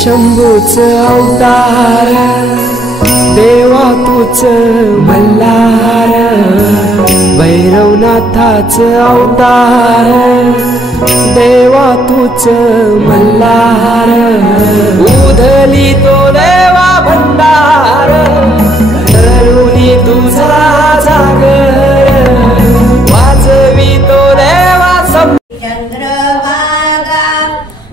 शंभूच अवतार देवा तूच मल्हार भैरवनाथाच अवतार देवा तूच मल्हार उधली तो देवा भंडार करुणी तुझा जागर वाजवी तो देवा चंद्रभागा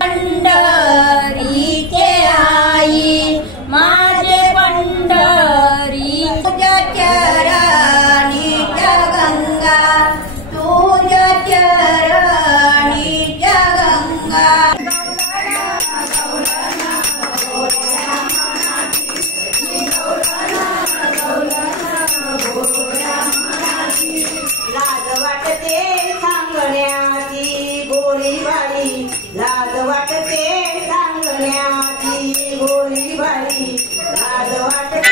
पंढरीचे आई माझे पंढरी तुझ्या चरणीच्या गंगा तुझ्या चरणीच्या गंगा लाज वाटते सांगण्याची गोरीबाई लाज वाटते सांगण्याची गोरीबाई लाज वाटते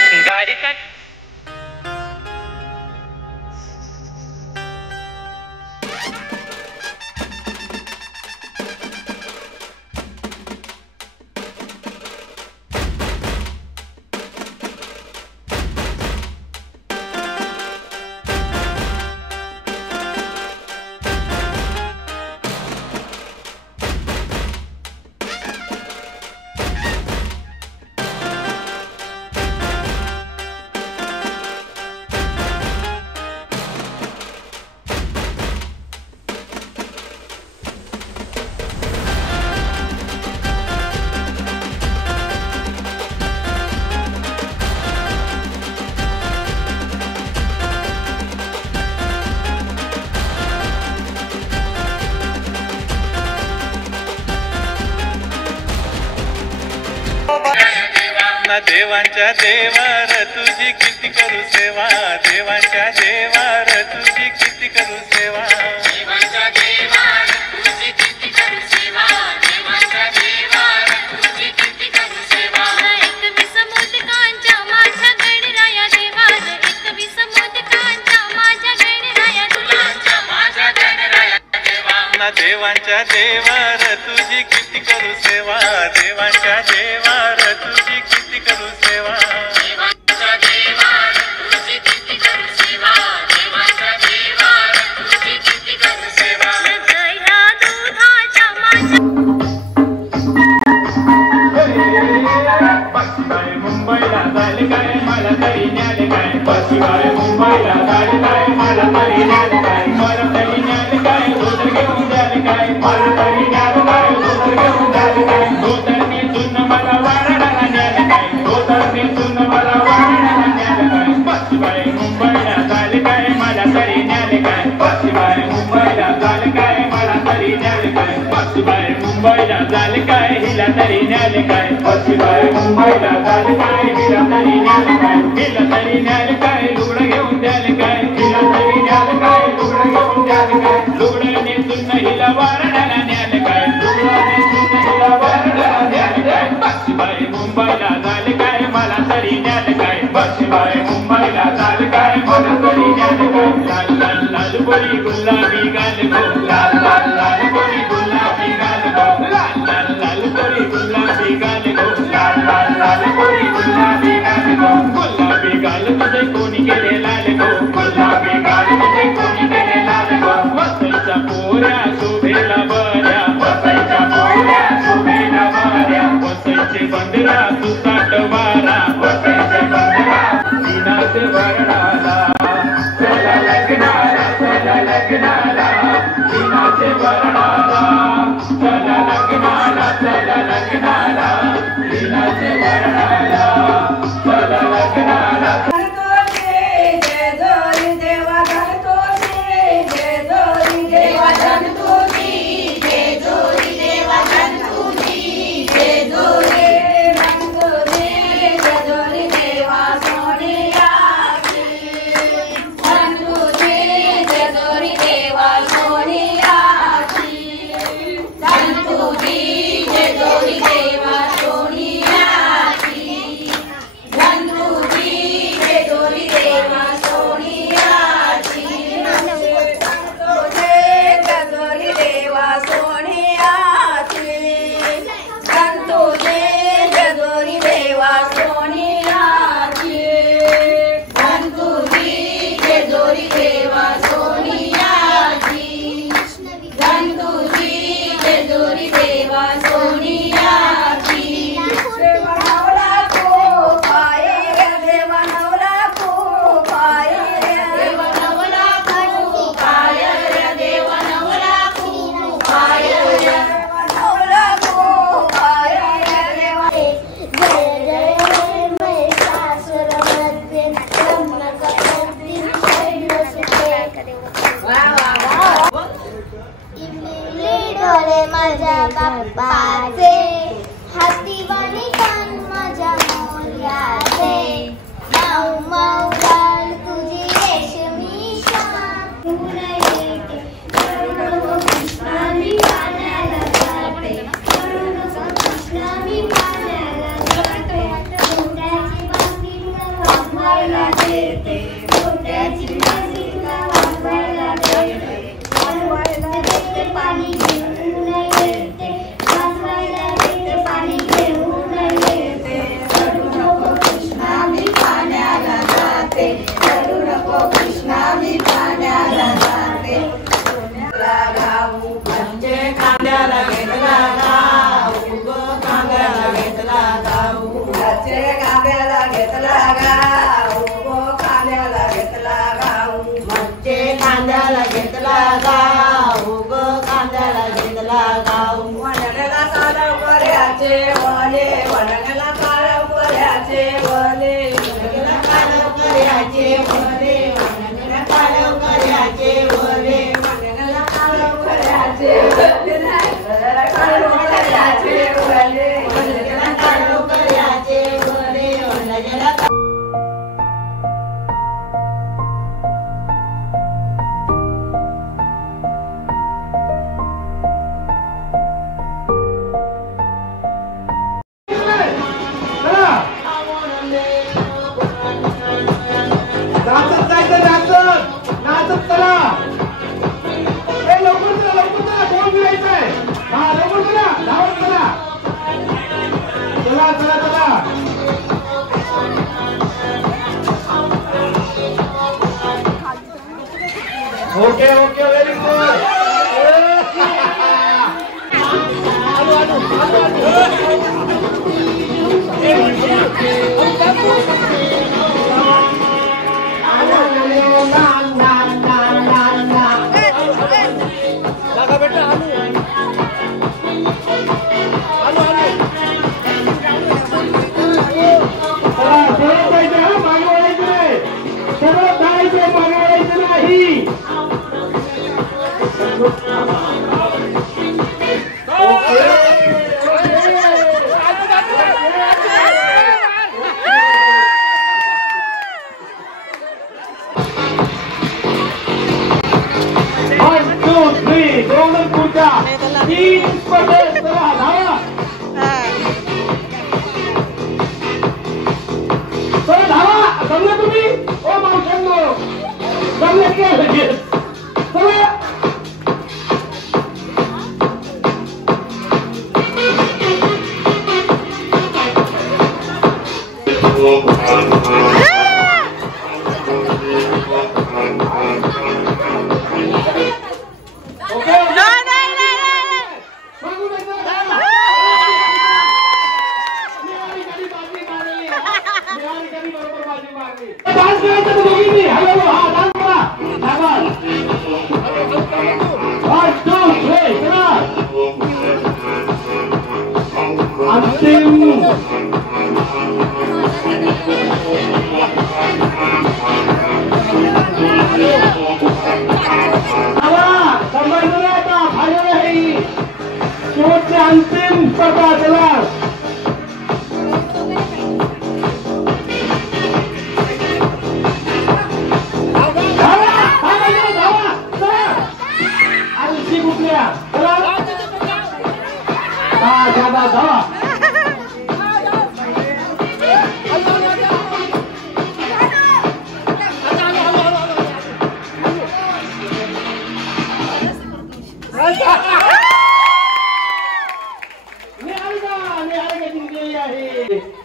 देवांच्या देवार तुझी किती करू सेवा देवांच्या देवार तुझी किती करू सेवा देवांच्या देवार तुझी किती करू सेवा देवांच्या देवार तुझी किती करू सेवा एकवीस मोदकांच्या माझ्या गणराया देवा एकवीस मोदकांच्या माझ्या गणराया तुझ्या माझ्या गणराया देवा देवांच्या देवार तुझी किती करू सेवा देवांच्या देवार तुझी किती करू सेवा देवांच्या देवार तुझी किती करू सेवा देवांच्या देवार तुझी किती करू सेवा गया दुधाच्या माझ्या पक्षीबाई मुंबईला जायला काय मला तरी न्याले काय पक्षीबाई मुंबईला जायला काय मला तरी न्याले काय मला तरी न्याले काय धोतर घेऊन द्याले काय मला तरी न्याले काय धोतर घेऊन द्याले काय धोतर नेसून मला वारणाला न्याले काय धोतर नेसून मला वारणाला न्याले काय पक्षीबाई मुंबईला जायला काय मला तरी न्याले काय पक्षीबाई मुंबईला जायला काय मला तरी न्याले काय पक्षीबाई मुंबईला जायला काय हिला तरी न्याले काय पक्षीबाई मुंबईला जायला काय हिला तरी न्याले काय हिला तरी न्याले काय लुगडं घेऊन द्याले काय हिला तरी न्याले काय लुगडं घेऊन द्याले काय लुगडं नेसून हिला वारणाला न्याले काय लुगडं नेसून हिला वारणाला न्याले काय पक्षीबाई मुंबईला जायला काय मला तरी न्याले काय पक्षीबाई मुंबईला जायला काय मला तरी न्याले काय लाल लाल लाल बोली गुलाबी गाल गो लाल लाल लाल बोली गुलाबी गाल गो लाल लाल लाल बोली गुलाबी गाल गो लाल लाल लाल बोली गुलाबी गाल गो गुलाबी गाल तुझे कोणी केले लाल गो गुलाबी गाल तुझे कोणी केले लाल गो वसईच्या पोऱ्या शोभेला बऱ्या वसईच्या पोऱ्या शोभेला बऱ्या वसईचे बंदरा सुसाट वारा वसईचे बंदरा दिनाचे वरणाला चला लग्नाला दिनाचे वरणाला चला लग्नाला दिनाचे वरणाला चला लग्नाला देवा सोनिया बाप्पाचे हातीवाणी कान माझ्या मोर्याचे माऊ माऊ घाल तुझी रेशमी शाल कृष्णा मी पाण्याला जाते कृष्णा मी पाण्याला जाते मोठ्याची बांगडी वाजवायला देते मोठ्याची बांगडी वाजवायला देते पाणी घेऊन येते वाजवायला देते पाणी घेऊन येते रडू नको कृष्णा मी पाण्याला जाते रडू नको कृष्णा मी पाण्याला जाते गाऊ म्हणजे कांद्याला घेतला गाऊ कांद्याला घेतला गाऊ म्हणजे कांद्याला घेतला गाऊ कांद्याला घेतला गाऊ म्हणजे कांद्याला घेतला गाऊ कांद्याला घेतला गाऊ वनगला काळव पर्याचे वले वनगला काळव पर्याचे वले वनगला काळव पर्याचे वले वनगला काळव पर्याचे वले वनगला काळव पर्याचे वनगला काळव पर्याचे वले वनगला काळव पर्याचे वले वनगला नाचत जायचं नाचत चला लवकर चला कोण मिळायचंय हा लवकर चला धावत चला चला चला चला ओके ओके व्हेरी गुड अंतिम स्पर्धा चला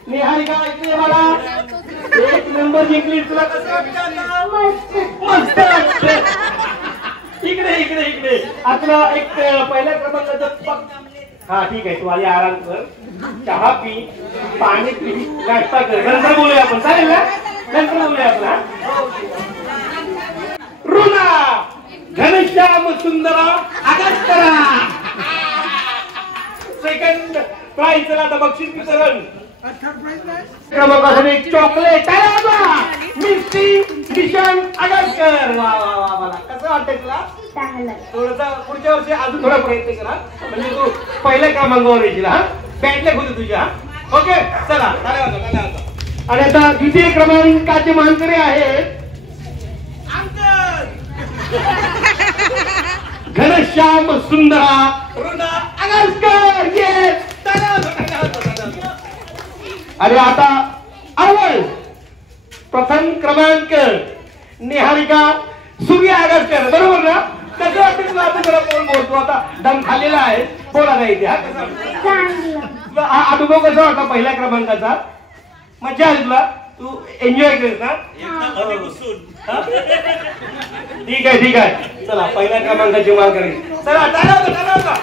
निहारिका इकडे मला एक नंबर जिंकली तुला कसं मस्त इकडे इकडे इकडे आपला एक पहिल्या क्रमांकाचा हा ठीक आहे तू आली आराम कर चहा पी पाणी पी नाश्ता कर नंतर बोलूया आपण चालेल ना नंतर बोलूया आपण रुना घनश्याम सुंदरा अगस्त्या सेकंड प्राइज चला आता बक्षीस वितरण क्रमांकासाठी चॉकलेट मिस्टी किशन अगस्कर वा वा वा मला कसं वाटतंय तुला? चांगलं. थोडंसं पुढच्या वर्षी अजून थोडा प्रयत्न करा म्हणजे तू पहिल्या क्रमांकावर येशील. हा बॅटले होते तुझ्या. ओके चला टाळ्या वाजवा. आणि आता द्वितीय क्रमांकाचे मानकरी आहेत घनश्याम सुंदरा रुना अगस्कर. येस टाळ्या वाजवा. आणि आता अव्वल प्रथम क्रमांक निहारिका सूर्य अगस्कर. बरोबर ना? कसं वाटतं तुला? आता जरा बोल बोलतो आता दम खाल्लेला आहे. बोला नाही ते. हा कसं चांगलं. हा अनुभव कसा वाटला पहिल्या क्रमांकाचा? मजा आली तुला? तू एन्जॉय करत ना? हा? ठीक आहे ठीक आहे. चला पहिल्या क्रमांकाची माल करेल. चला टाळ्या वाजवा.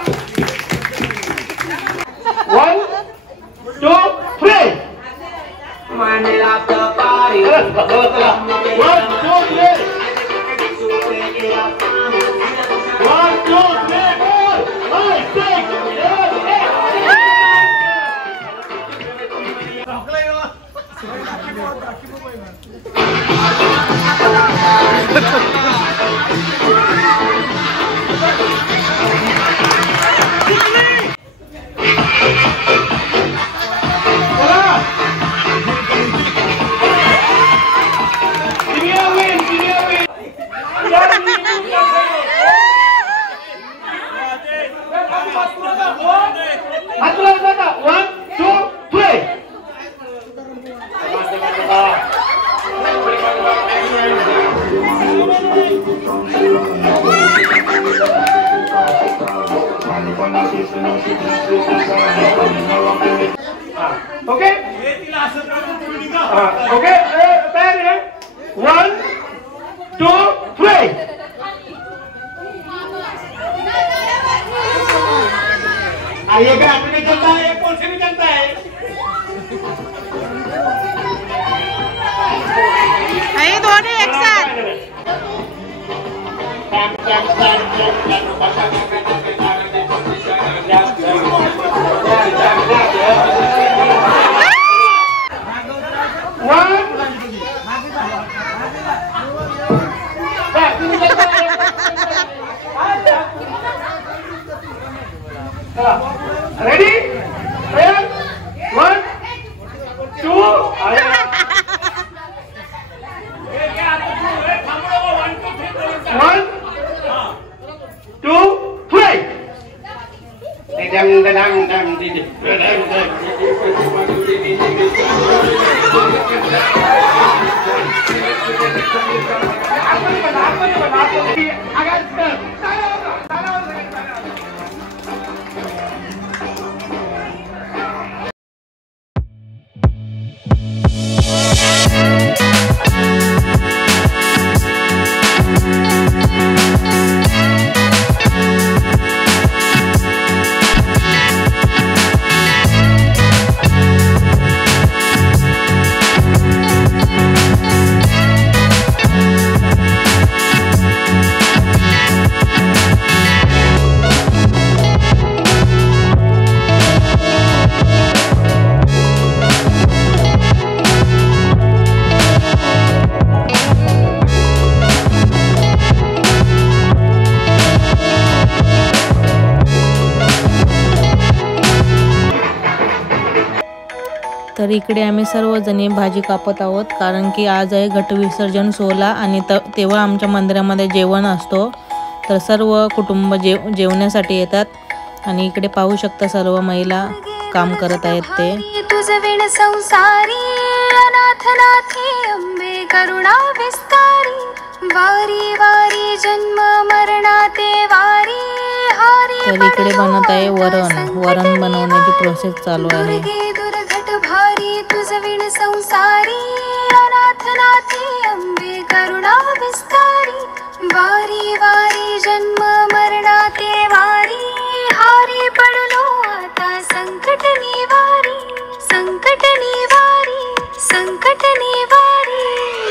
1 2 3 मांडला पारी चला 1 2 3 1 2 3 4 5 6 ओके ओके तयार आहे. 1 2 3 ये क्या हाथ में चलता है? कौन से में चलता है? ये दोनों एक साथ. रेडी 1 2 1 2 3 तर इकडे आम्ही सर्वजणी भाजी कापत आहोत, कारण की आज आहे घटविसर्जन सोहळा आणि तेव्हा आमच्या मंदिरामध्ये जेवण असतो. तर सर्व कुटुंब जेवण्यासाठी येतात आणि इकडे पाहू शकता सर्व महिला काम करत आहेत ते. तुझ विण संसारी अनाथनाथी अंबे करुणा विस्तारी वारी वारी जन्म मरणाते वारी हारी. तर इकडे बनत आहे वरण बनवण्याची प्रोसेस चालू आहे. दुर्घट भारी तुझ विण संसारी अनाथनाथी अंबे करुणा विस्तारी वारी वारी जन्म मरणाते वारी हारी पडलो आता संकट निवारी संकट निवारी संकट निवारी.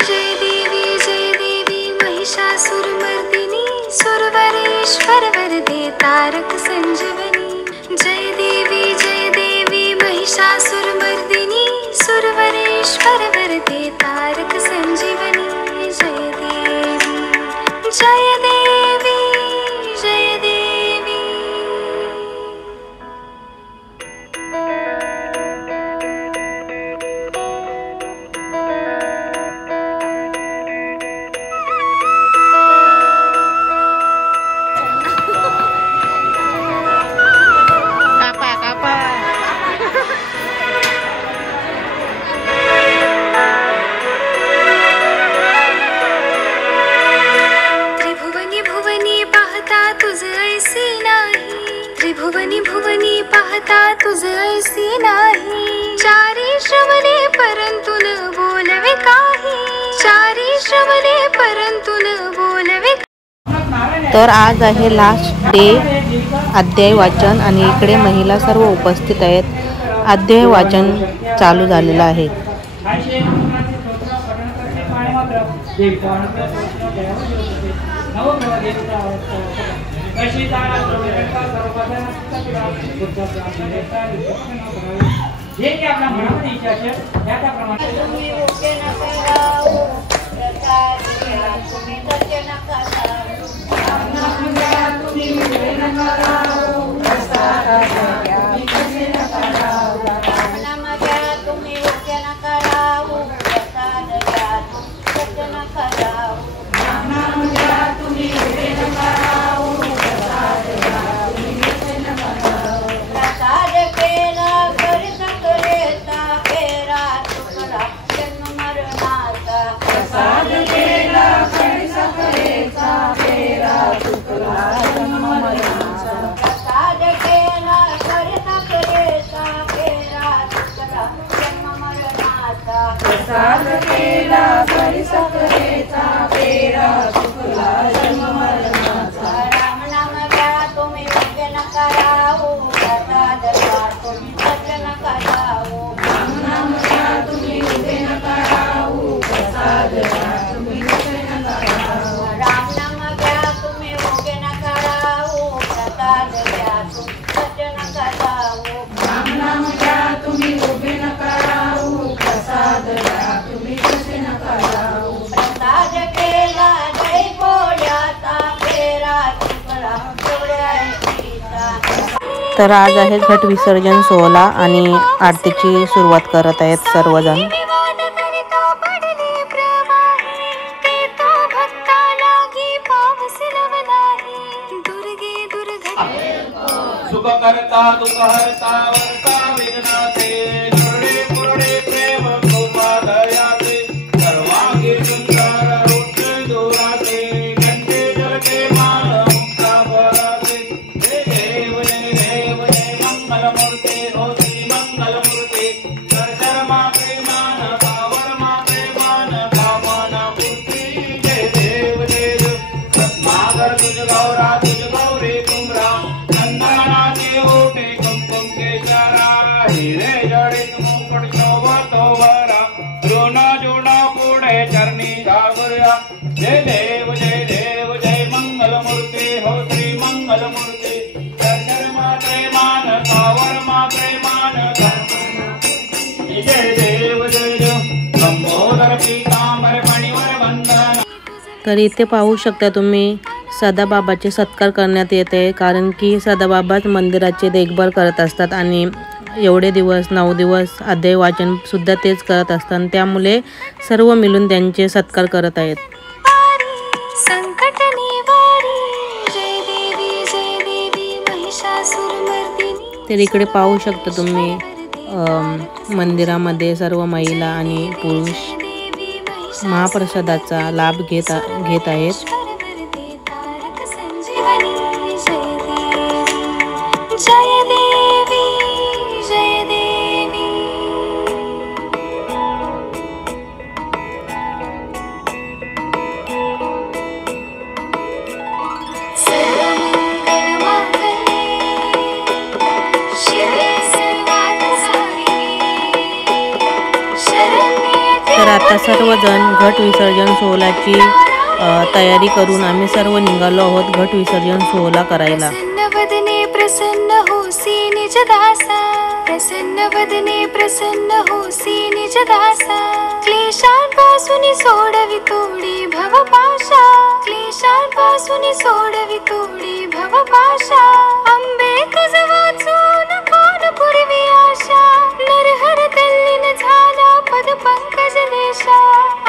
जय देवी महिषासुरमर्दिनी सुरवरेश्वर वरदे तारक संजीवनी. जय देवी महिषासुरमर्दिनी सुरवरेश्वर वरदे माता तुझ ऐसी नाही, चारी श्रवणे परंतु न बोलवे काही, चारी श्रवणे परंतु न बोलवे. तर आज आहे लास्ट डे अध्याय वाचन आणि इकडे महिला सर्व उपस्थित आहेत. अध्याय वाचन चालू झालेलं आहे. आपल्या मनामध्ये इच्छा असेल त्याप्रमाणे तर आज आहे घट विसर्जन सोहळा आणि आरतीची सुरुवात करत आहेत सर्वजण. सुख करता दुख हरता वरता विघ्नाते, पुरडे पुरडे प्रेम कृपा दयाते, सर्वांगी सुंदर रूप दुराते, घंटे जलके मान मुक्ता पराते. जय देव जय देव जय मंगल मूर्ते हो श्री मंगल मूर्ते, दर्शन मा प्रेमान पावर मा प्रेमान कामना मूर्ती. जय देव जय देव रत्नागर तुझ गौरा तुझ गौरी तुमरा, चंदनाचे ओटे कुमकुम केशरा, हिरे जडित मुकुट शोभतो वरा, ऋण जुण पुढे चरणी जागरूया. जय देव जय मंगल मूर्ती हो श्री मंगल मूर्ती, दर्शन मा प्रेमान पावर मा प्रेमान. जय देव लंबोदर पीतांबर मणिवर वंदन. तर इथे पाहू शकता तुम्ही सदाबाबाचे सत्कार करण्यात येते, कारण की सदाबाबाच मंदिराचे देखभाल करत असतात आणि एवढे दिवस 9 दिवस अध्याय वाचन सुद्धा तेच करत असतात. त्यामुळे सर्व मिळून त्यांचे सत्कार करत आहेत. संकट निवारी जय देवी महिषासुरमर्दिनी. तर इकडे पाहू शकता तुम्ही मंदिरामध्ये सर्व महिला आणि पुरुष महाप्रसादाचा लाभ घेत आहेत. जय देवी जय देवी. सर्वमंगल मांगल्ये शिवे सर्वार्थ साधिके शरण्ये. तर आता सर्वजण घट विसर्जन सोहळ्याची तयारी करून आम्ही सर्व निघालो आहोत घट विसर्जन सोहळा करायला. वदने प्रसन्न होसी निज दासा, प्रसन्न वदने प्रसन्न होसी निज दासा, क्लेशांपासून सोडवी तोडी भवपाशा, क्लेशांपासून सोडवी तोडी भवपाशा. अंबे तुझ वाचून कोण पुरवी आशा, नरहर तल्लीन झाला पद पंकज देशा.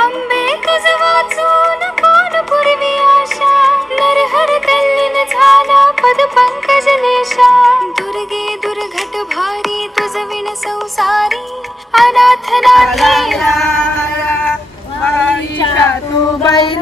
अंबे तुझ वाचून कोण पुरवी आशा, नरहर तल्लीन झाला पद पंकज देशा. दुर्गे दुर्घट भारी तुझ विण संसारी, अनाथ नाथी तू बाई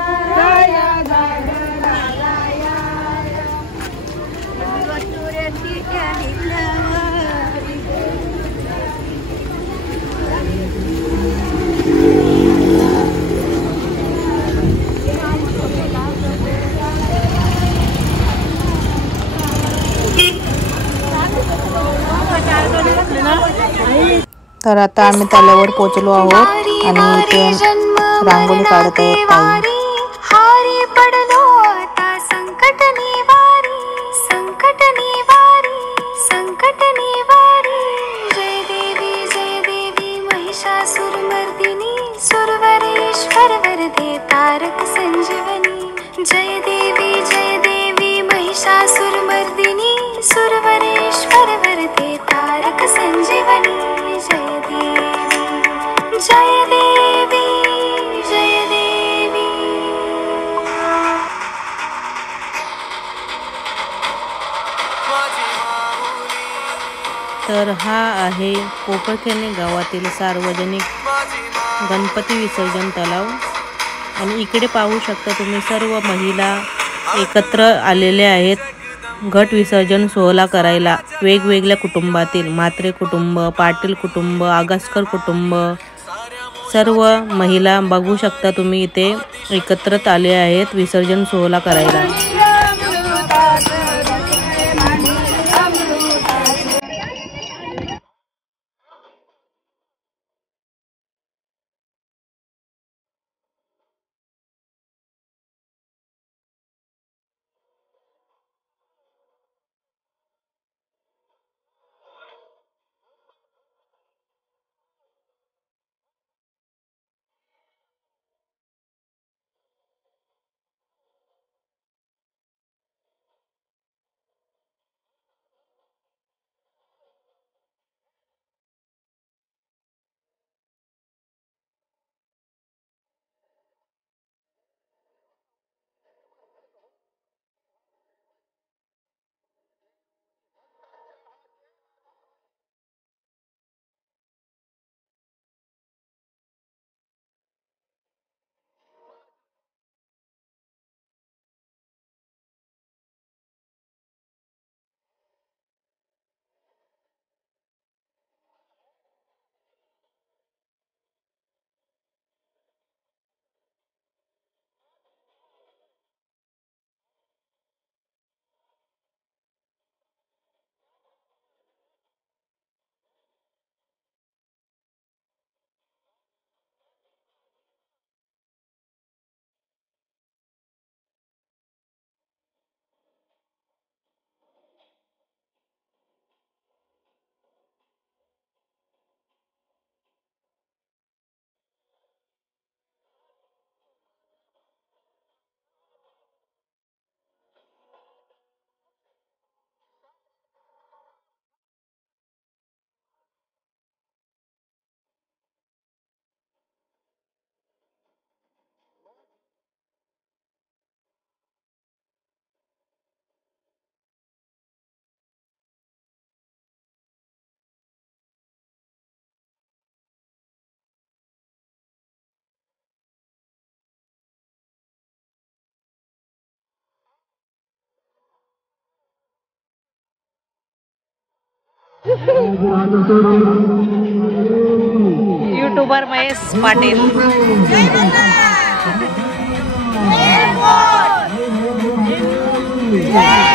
तर आता आम्ही तल्यावर पोचलो आहोत आणि इथे रांगोळी काढत आहेत ताई. हारी पडलो आता संकट निवारी, संकट निवारी, संकट निवारी. जय देवी महिषासुरमर्दिनी, सुरवरेश्वर वरदे तारक संजीवनी. जय देवी महिषासुरमर्दिनी, सुरवरेश्वर वरदे तारक संजीवनी. जय देवी, जय देवी, जय देवी. तर हा आहे कोपरखेरणे गावातील सार्वजनिक गणपती विसर्जन तलाव. आणि इकडे पाहू शकता तुम्ही सर्व महिला एकत्र आलेल्या आहेत घट विसर्जन सोहळा करायला. वेगवेगळ्या कुटुंबातील म्हात्रे कुटुंब, पाटील कुटुंब, आगसकर कुटुंब, सर्व महिला बघू शकता तुम्ही इथे एकत्रित आले आहेत विसर्जन सोहळा करायला. यूट्यूबर महेश पाटील. जय